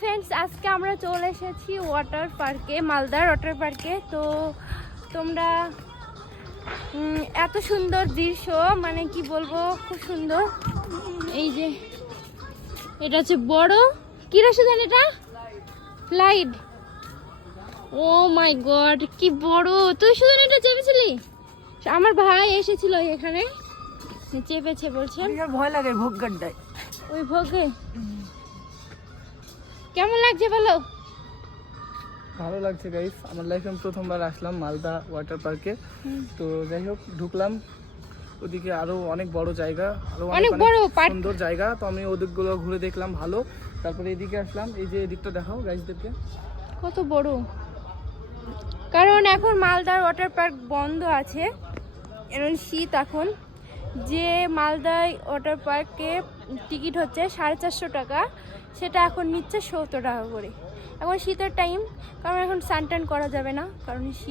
Friends, আজকে আমরা চলে এসেছি ওয়াটার পার্কে, মালদার ওয়াটার পার্কে। তো তোমরা এত সুন্দর দৃশ্য, মানে কি বলবো, খুব সুন্দর। এই যে এটা হচ্ছে বড় কি রাশি, এটা ফ্লাইট। ও মাই গড, কি বড়! তুই শুধু এটা চেপেছিলি? আমার ভাই এসেছিল এখানে, চেপেছে বলছেন। ভয় লাগে ভোগ গাড্ডায়, ওই ভোগে। কেমন লাগছে বলো? ভালো লাগছে গাইস। আমার লাইফে আমি প্রথমবার আসলাম মালদা ওয়াটার পার্কে। তো যাই হোক, ঢুকলাম ওদিকে, আরো অনেক বড় জায়গা, আরো অনেক বড় সুন্দর জায়গা। তো আমি ওদিকগুলো ঘুরে দেখলাম, ভালো। তারপরে এদিকে আসলাম, এই যে এদিকটা দেখাও গাইসদেরকে, কত বড়। কারণ এখন মালদার ওয়াটার পার্ক বন্ধ আছে, এখন শীত। এখন যে মালদায় ওয়াটার পার্কে টিকিট হচ্ছে 450 টাকা, সেটা এখন নিচ্ছে 70 টাকা করে। এখন শীতের টাইম, কারণ এখন সানটান করা যাবে না, কারণ শীত।